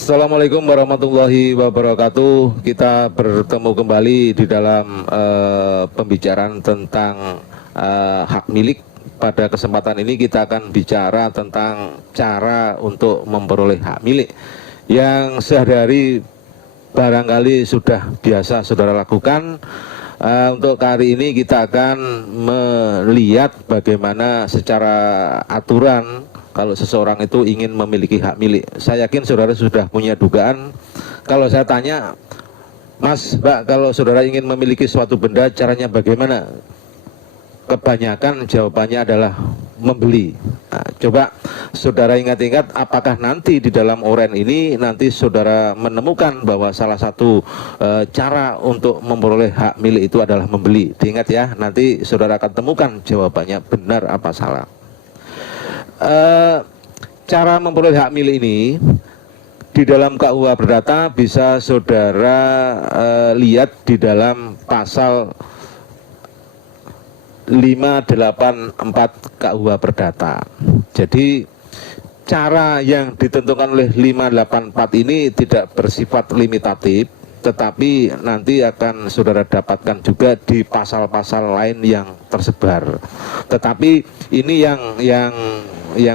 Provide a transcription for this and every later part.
Assalamualaikum warahmatullahi wabarakatuh. Kita bertemu kembali di dalam pembicaraan tentang hak milik. Pada kesempatan ini kita akan bicara tentang cara untuk memperoleh hak milik yang sehari-hari barangkali sudah biasa saudara lakukan. Untuk hari ini kita akan melihat bagaimana secara aturan kalau seseorang itu ingin memiliki hak milik. Saya yakin saudara sudah punya dugaan. Kalau saya tanya, Mas, Mbak, kalau saudara ingin memiliki suatu benda, caranya bagaimana? Kebanyakan jawabannya adalah membeli. Nah, coba saudara ingat-ingat, apakah nanti di dalam oren ini nanti saudara menemukan bahwa salah satu cara untuk memperoleh hak milik itu adalah membeli. Diingat ya, nanti saudara akan temukan jawabannya benar apa salah. Cara memperoleh hak milik ini di dalam KUH Perdata bisa saudara lihat di dalam pasal 584 KUH Perdata. Jadi cara yang ditentukan oleh 584 ini tidak bersifat limitatif, tetapi nanti akan saudara dapatkan juga di pasal-pasal lain yang tersebar. Tetapi ini yang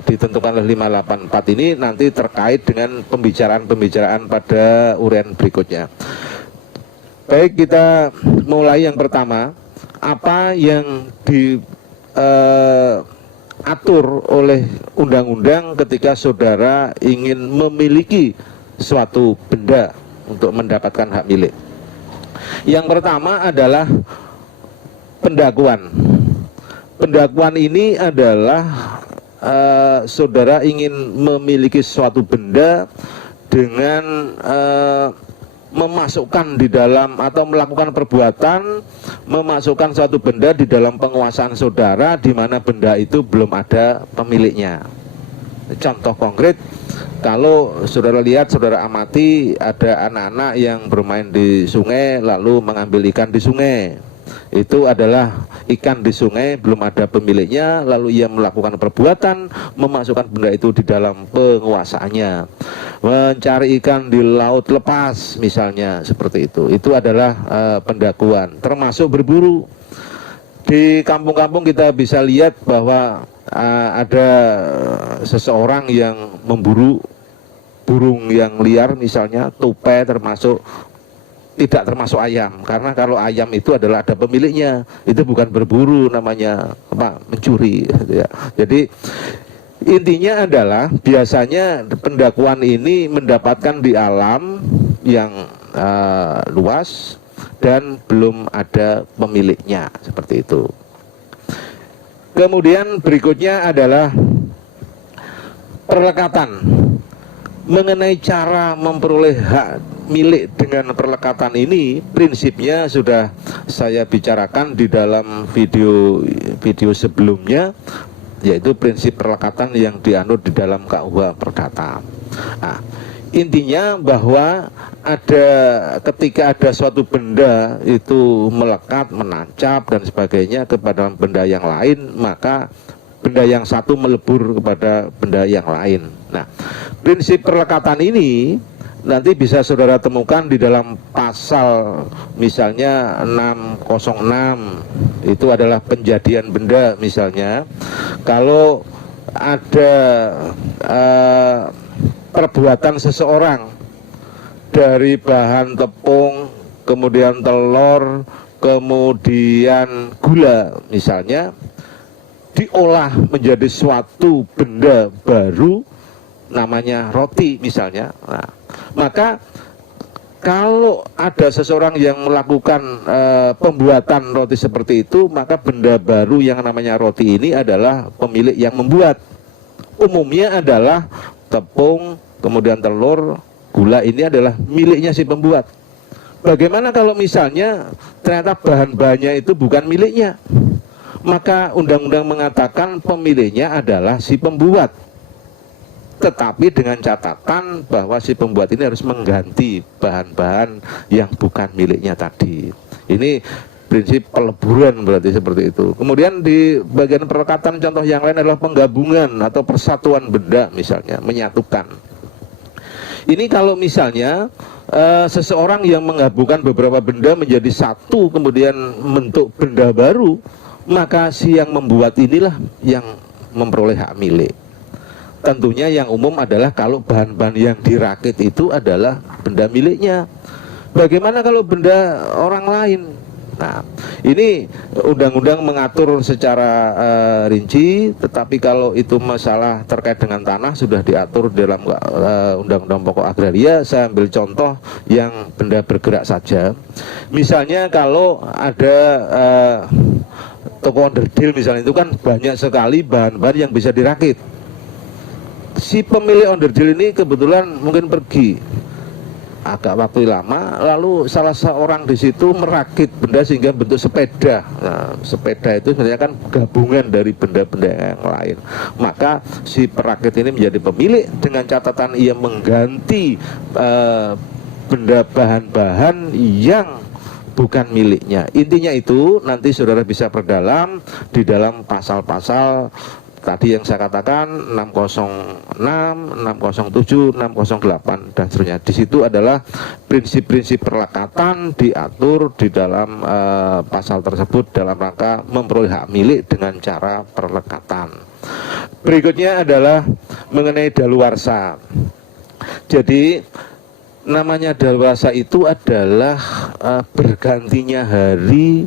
ditentukan oleh 584 ini nanti terkait dengan pembicaraan-pembicaraan pada uraian berikutnya. Baik, kita mulai yang pertama. Apa yang diatur oleh undang-undang ketika saudara ingin memiliki suatu benda untuk mendapatkan hak milik? Yang pertama adalah pendakuan. Pendakuan ini adalah saudara ingin memiliki suatu benda dengan memasukkan di dalam atau melakukan perbuatan memasukkan suatu benda di dalam penguasaan saudara di mana benda itu belum ada pemiliknya. Contoh konkret, kalau saudara lihat, saudara amati ada anak-anak yang bermain di sungai lalu mengambil ikan di sungai. Itu adalah ikan di sungai belum ada pemiliknya, lalu ia melakukan perbuatan memasukkan benda itu di dalam penguasaannya. Mencari ikan di laut lepas misalnya, seperti itu adalah pendakuan, termasuk berburu. Di kampung-kampung kita bisa lihat bahwa ada seseorang yang memburu burung yang liar misalnya, tupai tidak termasuk ayam, karena kalau ayam itu adalah ada pemiliknya, itu bukan berburu, namanya mencuri gitu ya. Jadi intinya adalah biasanya pendakuan ini mendapatkan di alam yang luas dan belum ada pemiliknya, seperti itu. Kemudian berikutnya adalah perlekatan. Mengenai cara memperoleh hak milik dengan perlekatan ini, prinsipnya sudah saya bicarakan di dalam video sebelumnya, yaitu prinsip perlekatan yang dianut di dalam KUH Perdata. Nah, intinya bahwa ketika ada suatu benda itu melekat, menancap dan sebagainya kepada benda yang lain, maka benda yang satu melebur kepada benda yang lain. Nah, prinsip perlekatan ini nanti bisa saudara temukan di dalam pasal misalnya 606, itu adalah penjadian benda misalnya. Kalau ada perbuatan seseorang dari bahan tepung, kemudian telur, kemudian gula misalnya, diolah menjadi suatu benda baru namanya roti misalnya. Nah, maka kalau ada seseorang yang melakukan pembuatan roti seperti itu, maka benda baru yang namanya roti ini adalah pemilik yang membuat. Umumnya adalah tepung, kemudian telur, gula, ini adalah miliknya si pembuat. Bagaimana kalau misalnya ternyata bahan-bahannya itu bukan miliknya? Maka undang-undang mengatakan pemiliknya adalah si pembuat, tetapi dengan catatan bahwa si pembuat ini harus mengganti bahan-bahan yang bukan miliknya tadi. Ini prinsip peleburan, berarti seperti itu. Kemudian di bagian perlekatan contoh yang lain adalah penggabungan atau persatuan benda misalnya, menyatukan. Ini kalau misalnya seseorang yang menggabungkan beberapa benda menjadi satu kemudian membentuk benda baru, maka si yang membuat inilah yang memperoleh hak milik. Tentunya yang umum adalah kalau bahan-bahan yang dirakit itu adalah benda miliknya. Bagaimana kalau benda orang lain? Nah, ini undang-undang mengatur secara rinci, tetapi kalau itu masalah terkait dengan tanah sudah diatur dalam undang-undang pokok agraria. Saya ambil contoh yang benda bergerak saja. Misalnya kalau ada toko onderdil misalnya, itu kan banyak sekali bahan-bahan yang bisa dirakit. Si pemilik onderdil ini kebetulan mungkin pergi agak waktu lama, lalu salah seorang di situ merakit benda sehingga bentuk sepeda. Nah, sepeda itu sebenarnya kan gabungan dari benda-benda yang lain. Maka si perakit ini menjadi pemilik dengan catatan ia mengganti benda bahan-bahan yang bukan miliknya. Intinya itu nanti saudara bisa perdalam di dalam pasal-pasal tadi yang saya katakan 606, 607, 608 dan seterusnya. Di situ adalah prinsip-prinsip perlekatan diatur di dalam pasal tersebut dalam rangka memperoleh hak milik dengan cara perlekatan. Berikutnya adalah mengenai daluarsa. Jadi namanya daluarsa itu adalah bergantinya hari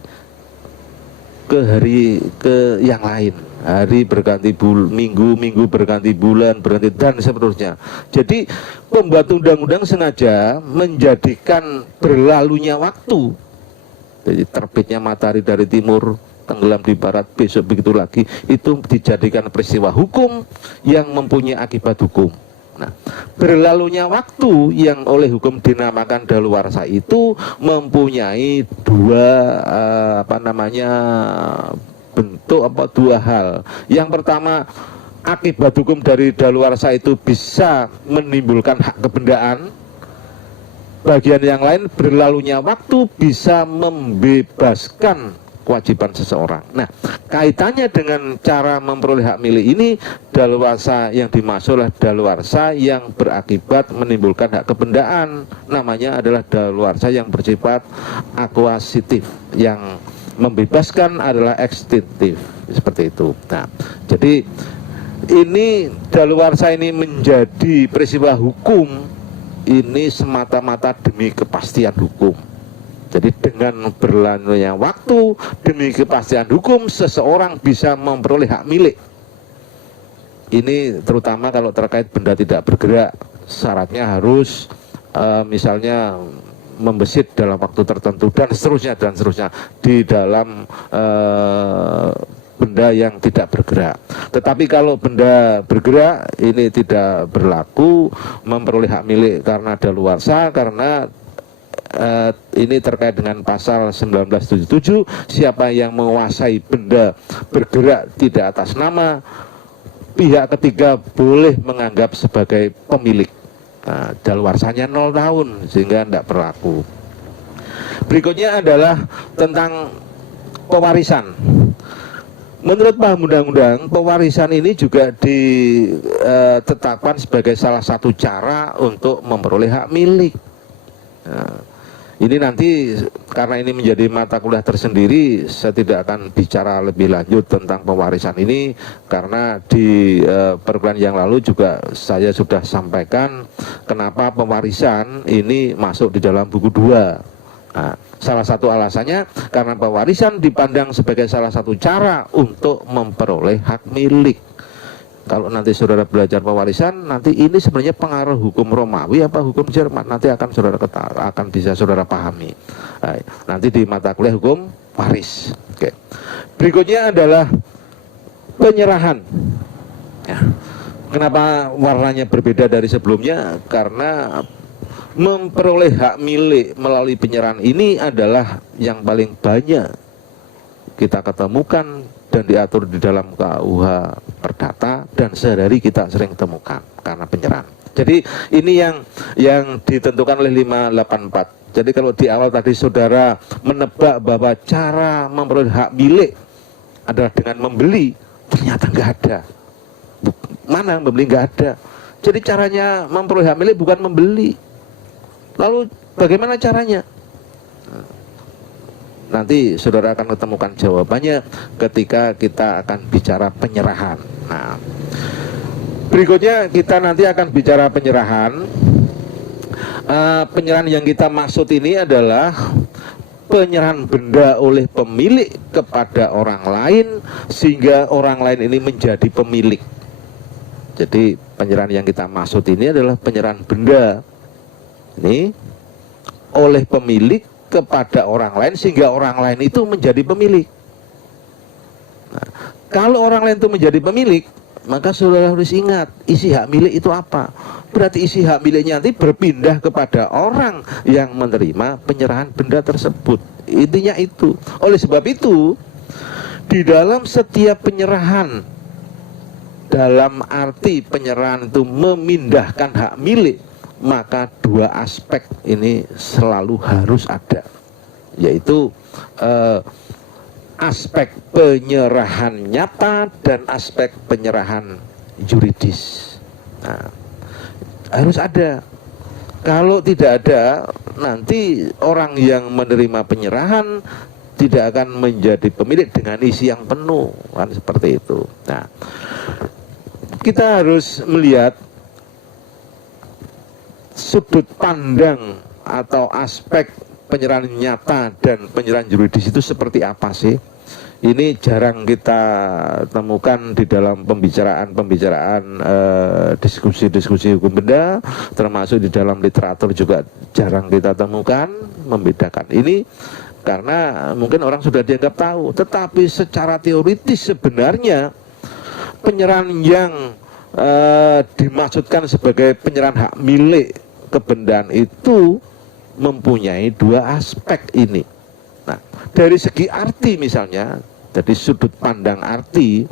ke hari ke yang lain. Hari berganti minggu, minggu berganti bulan, berganti dan seterusnya. Jadi pembuat undang-undang sengaja menjadikan berlalunya waktu. Jadi terbitnya matahari dari timur, tenggelam di barat, besok begitu lagi, itu dijadikan peristiwa hukum yang mempunyai akibat hukum. Nah, berlalunya waktu yang oleh hukum dinamakan daluarsa itu mempunyai dua bentuk dua hal. Yang pertama, akibat hukum dari daluarsa itu bisa menimbulkan hak kebendaan. Bagian yang lain, berlalunya waktu bisa membebaskan kewajiban seseorang. Nah, kaitannya dengan cara memperoleh hak milik ini, daluarsa yang dimaksud adalah daluarsa yang berakibat menimbulkan hak kebendaan. Namanya adalah daluarsa yang bersifat akuasitif, yang membebaskan adalah ekstinktif, seperti itu. Nah, jadi ini daluarsa ini menjadi peristiwa hukum ini semata-mata demi kepastian hukum. Jadi dengan berlalunya waktu demi kepastian hukum, seseorang bisa memperoleh hak milik. Ini terutama kalau terkait benda tidak bergerak, syaratnya harus misalnya membesit dalam waktu tertentu dan seterusnya di dalam benda yang tidak bergerak. Tetapi kalau benda bergerak ini tidak berlaku memperoleh hak milik karena daluarsa, karena ini terkait dengan pasal 1977, siapa yang menguasai benda bergerak tidak atas nama, pihak ketiga boleh menganggap sebagai pemilik. Nah, daluarsanya 0 tahun sehingga tidak berlaku. Berikutnya adalah tentang pewarisan. Menurut paham undang-undang, pewarisan ini juga ditetapkan sebagai salah satu cara untuk memperoleh hak milik. Nah, ini nanti karena ini menjadi mata kuliah tersendiri, saya tidak akan bicara lebih lanjut tentang pewarisan ini, karena di perkuliahan yang lalu juga saya sudah sampaikan kenapa pewarisan ini masuk di dalam buku 2. Nah, salah satu alasannya karena pewarisan dipandang sebagai salah satu cara untuk memperoleh hak milik. Kalau nanti saudara belajar pewarisan, nanti ini sebenarnya pengaruh hukum Romawi apa hukum Jerman, nanti akan bisa saudara pahami. Nah, nanti di mata kuliah hukum waris. Oke. Berikutnya adalah penyerahan. Ya. Kenapa warnanya berbeda dari sebelumnya? Karena memperoleh hak milik melalui penyerahan ini adalah yang paling banyak kita ketemukan dan diatur di dalam KUH Perdata, dan sehari-hari kita sering temukan karena penyerahan. Jadi ini yang ditentukan oleh 584. Jadi kalau di awal tadi saudara menebak bahwa cara memperoleh hak milik adalah dengan membeli, ternyata nggak ada. Mana membeli, nggak ada. Jadi caranya memperoleh hak milik bukan membeli. Lalu bagaimana caranya? Nanti saudara akan ketemukan jawabannya ketika kita akan bicara penyerahan. Nah, berikutnya kita nanti akan bicara penyerahan. Penyerahan yang kita maksud ini adalah penyerahan benda oleh pemilik kepada orang lain sehingga orang lain ini menjadi pemilik. Jadi penyerahan yang kita maksud ini adalah penyerahan benda ini oleh pemilik kepada orang lain sehingga orang lain itu menjadi pemilik. Nah, kalau orang lain itu menjadi pemilik, maka saudara harus ingat isi hak milik itu apa. Berarti isi hak miliknya nanti berpindah kepada orang yang menerima penyerahan benda tersebut. Intinya itu. Oleh sebab itu, di dalam setiap penyerahan, dalam arti penyerahan itu memindahkan hak milik, maka dua aspek ini selalu harus ada, yaitu aspek penyerahan nyata dan aspek penyerahan yuridis. Nah, harus ada. Kalau tidak ada, nanti orang yang menerima penyerahan tidak akan menjadi pemilik dengan isi yang penuh, kan seperti itu. Nah, kita harus melihat sudut pandang atau aspek penyerahan nyata dan penyerahan yuridis itu seperti apa sih? Ini jarang kita temukan di dalam pembicaraan diskusi-diskusi hukum benda, termasuk di dalam literatur juga jarang kita temukan membedakan ini, karena mungkin orang sudah dianggap tahu. Tetapi secara teoritis sebenarnya penyerahan yang dimaksudkan sebagai penyerahan hak milik kebendaan itu mempunyai dua aspek ini. Nah, dari segi arti misalnya, dari sudut pandang arti,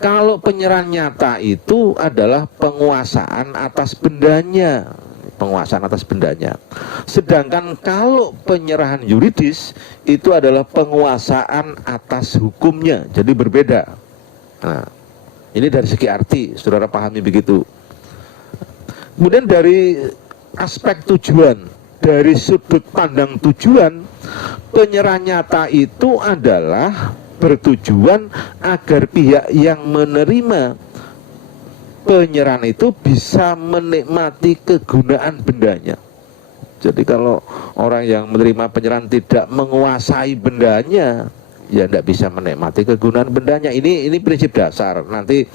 kalau penyerahan nyata itu adalah penguasaan atas bendanya, penguasaan atas bendanya. Sedangkan kalau penyerahan yuridis itu adalah penguasaan atas hukumnya, jadi berbeda. Nah, ini dari segi arti, saudara pahami begitu. Kemudian dari aspek tujuan, dari sudut pandang tujuan, penyerahan nyata itu adalah bertujuan agar pihak yang menerima penyerahan itu bisa menikmati kegunaan bendanya. Jadi kalau orang yang menerima penyerahan tidak menguasai bendanya, ya tidak bisa menikmati kegunaan bendanya. Ini prinsip dasar. Nanti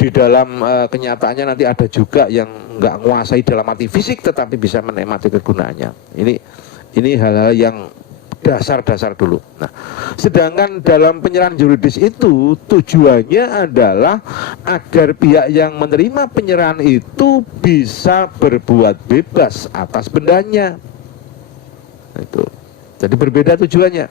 di dalam kenyataannya nanti ada juga yang nggak menguasai dalam arti fisik tetapi bisa menikmati kegunaannya. Ini hal-hal yang dasar-dasar dulu. Nah, sedangkan dalam penyerahan yuridis itu tujuannya adalah agar pihak yang menerima penyerahan itu bisa berbuat bebas atas bendanya. Itu. Jadi berbeda tujuannya.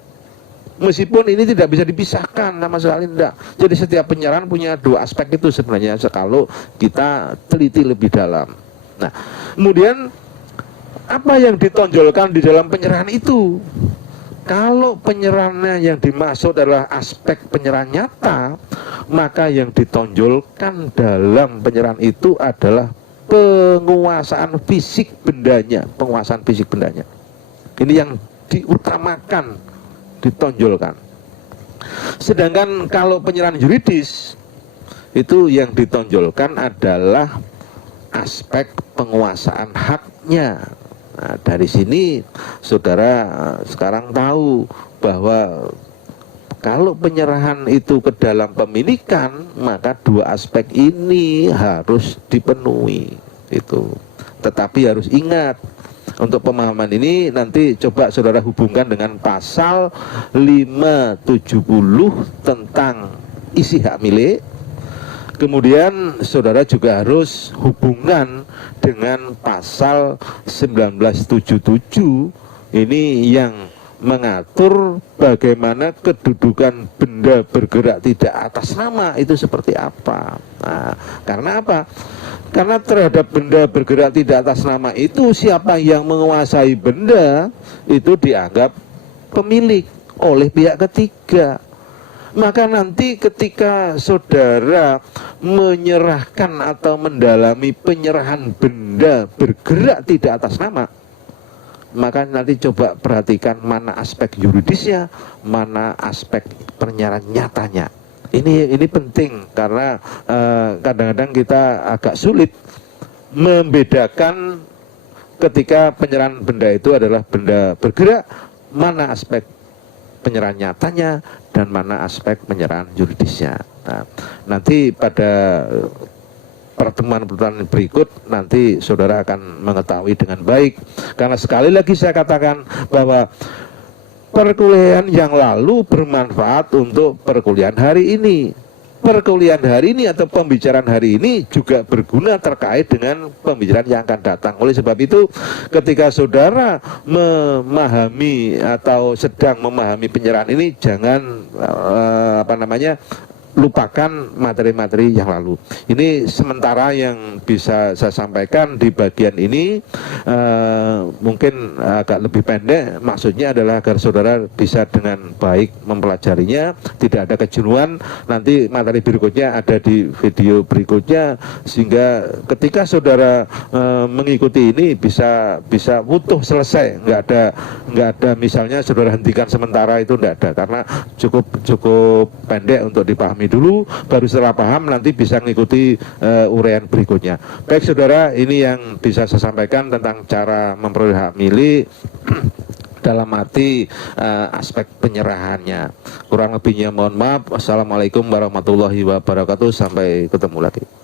Meskipun ini tidak bisa dipisahkan sama sekali, tidak. Jadi setiap penyerahan punya dua aspek itu sebenarnya kalau kita teliti lebih dalam. Nah, kemudian apa yang ditonjolkan di dalam penyerahan itu? Kalau penyerahannya yang dimaksud adalah aspek penyerahan nyata, maka yang ditonjolkan dalam penyerahan itu adalah penguasaan fisik bendanya, penguasaan fisik bendanya. Ini yang diutamakan, ditonjolkan. Sedangkan kalau penyerahan yuridis itu yang ditonjolkan adalah aspek penguasaan haknya. Nah, dari sini saudara sekarang tahu bahwa kalau penyerahan itu ke dalam pemilikan, maka dua aspek ini harus dipenuhi. Itu. Tetapi harus ingat, untuk pemahaman ini nanti coba saudara hubungkan dengan pasal 570 tentang isi hak milik. Kemudian saudara juga harus hubungan dengan pasal 1977 ini yang mengatur bagaimana kedudukan benda bergerak tidak atas nama itu seperti apa. Nah, karena apa? Karena terhadap benda bergerak tidak atas nama itu, siapa yang menguasai benda itu dianggap pemilik oleh pihak ketiga. Maka nanti ketika saudara menyerahkan atau mendalami penyerahan benda bergerak tidak atas nama, maka nanti coba perhatikan mana aspek yuridisnya, mana aspek penyerahan nyatanya. Ini penting karena kadang-kadang kita agak sulit membedakan ketika penyerahan benda itu adalah benda bergerak, mana aspek penyerahan nyatanya dan mana aspek penyerahan yuridisnya. Nah, nanti pada pertemuan-pertemuan berikut nanti saudara akan mengetahui dengan baik, karena sekali lagi saya katakan bahwa perkuliahan yang lalu bermanfaat untuk perkuliahan hari ini. Perkuliahan hari ini atau pembicaraan hari ini juga berguna terkait dengan pembicaraan yang akan datang. Oleh sebab itu, ketika saudara memahami atau sedang memahami penyerahan ini, jangan lupakan materi-materi yang lalu. Ini sementara yang bisa saya sampaikan di bagian ini. Mungkin agak lebih pendek, maksudnya adalah agar saudara bisa dengan baik mempelajarinya, tidak ada kejenuhan. Nanti materi berikutnya ada di video berikutnya, sehingga ketika saudara mengikuti ini bisa utuh selesai, nggak ada misalnya saudara hentikan sementara, itu nggak ada, karena cukup pendek untuk dipahami dulu, baru setelah paham nanti bisa mengikuti uraian berikutnya. Baik saudara, ini yang bisa saya sampaikan tentang cara memperoleh hak milik dalam arti aspek penyerahannya. Kurang lebihnya mohon maaf. Wassalamualaikum warahmatullahi wabarakatuh. Sampai ketemu lagi.